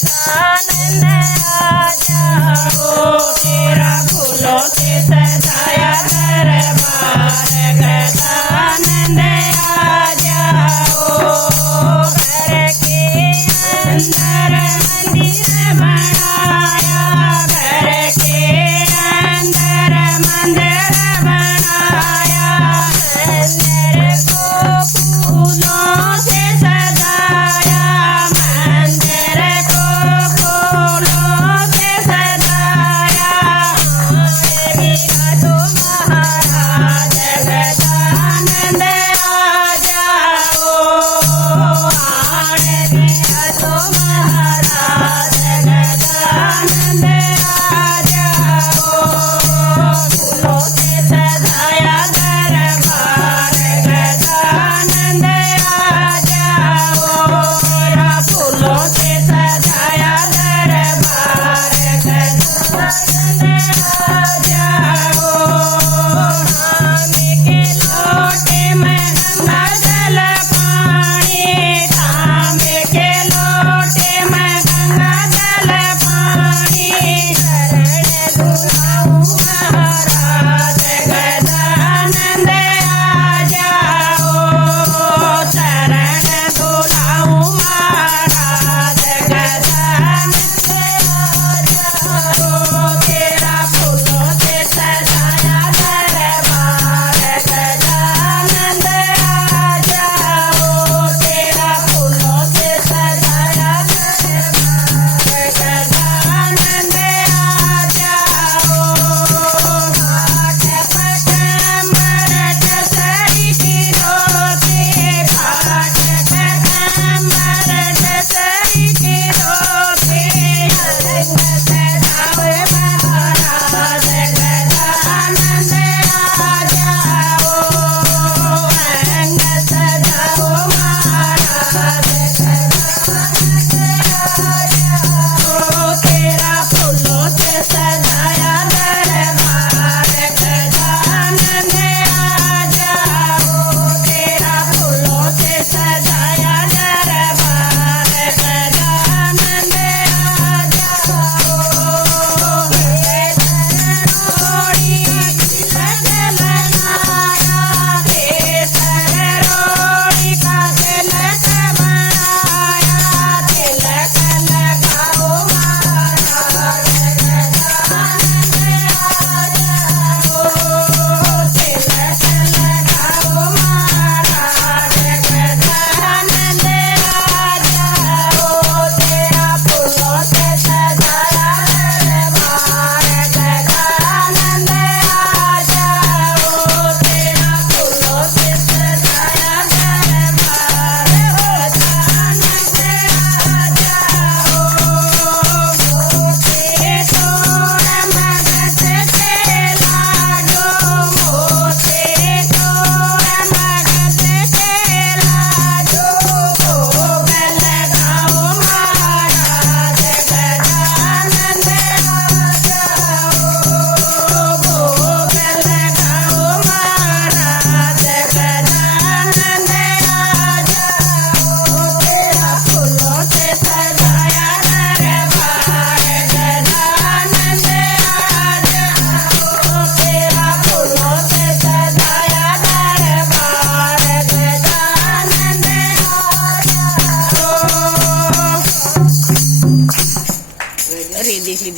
गजानन आ जाओ, तेरा फूलों से सजाया दरबार। गजानन आ जाओ, घर के अंदर मंदिर बनाया, घर के अंदर मंदिर बनाया। मंदिर को फूलों से सजाया, मंदिर को फूलों से सजाया। मेरा तो महाराज गजानन आ जाओ, मेरा तो महाराज गजानन आ जाओ। फूलों से सजाया दरबार। गजानन आ जाओ, फूलों से सजाया दरबार। गजानन आ जाओ, थामे के लोटे में गंगा जल पानी, थामे के लोटे में गंगा जल पानी। शरण दुलाऊ महाराज गजानन आ जाओ, शरण दुलाऊ महाराज गजानन आ जाओ। तेरा फूलों से सजाया दरबार। गजानन आ जाओ, तेरा फूलों से सजाया दरबार। गजानन आ जाओ, घाट पटम्बर जसरी की रोटी, घाट पटम्बर जसरी की रोटी। रंग सजाओ महाराज गजानन आ जाओ, रंग सजाओ महाराज गजानन आ जाओ। तेरा फूलों से सजाया दरबार। गजानन आ जाओ, तेरा फूलों से सजाया दरबार। गजानन आ जाओ, रोड़ी तिलक लगाया, केसर रोड़ी का तिलक बनाया। तिलक लगाओ महाराज गजानन आ जाओ, तिलक लगाओ महाराज गजानन आ जाओ। तेरा फूलों से सजाया दरबार। गजानन आ जाओ, तेरा फूलों से सजाया दरबार। गजानन आ जाओ, मोते तोड़ मगध के लाडो, मोते तोड़ मगध के लाडो। भोग लगाओ महाराज गजानन आ जाओ, भोग लगाओ महाराज गजानन आ जाओ। तेरा फूलों से सजाया दरबार। गजानन आ जाओ, तेरा फूलों से सजाया दरबार। गजानन आ जाओ। रिद्धि सिद्धि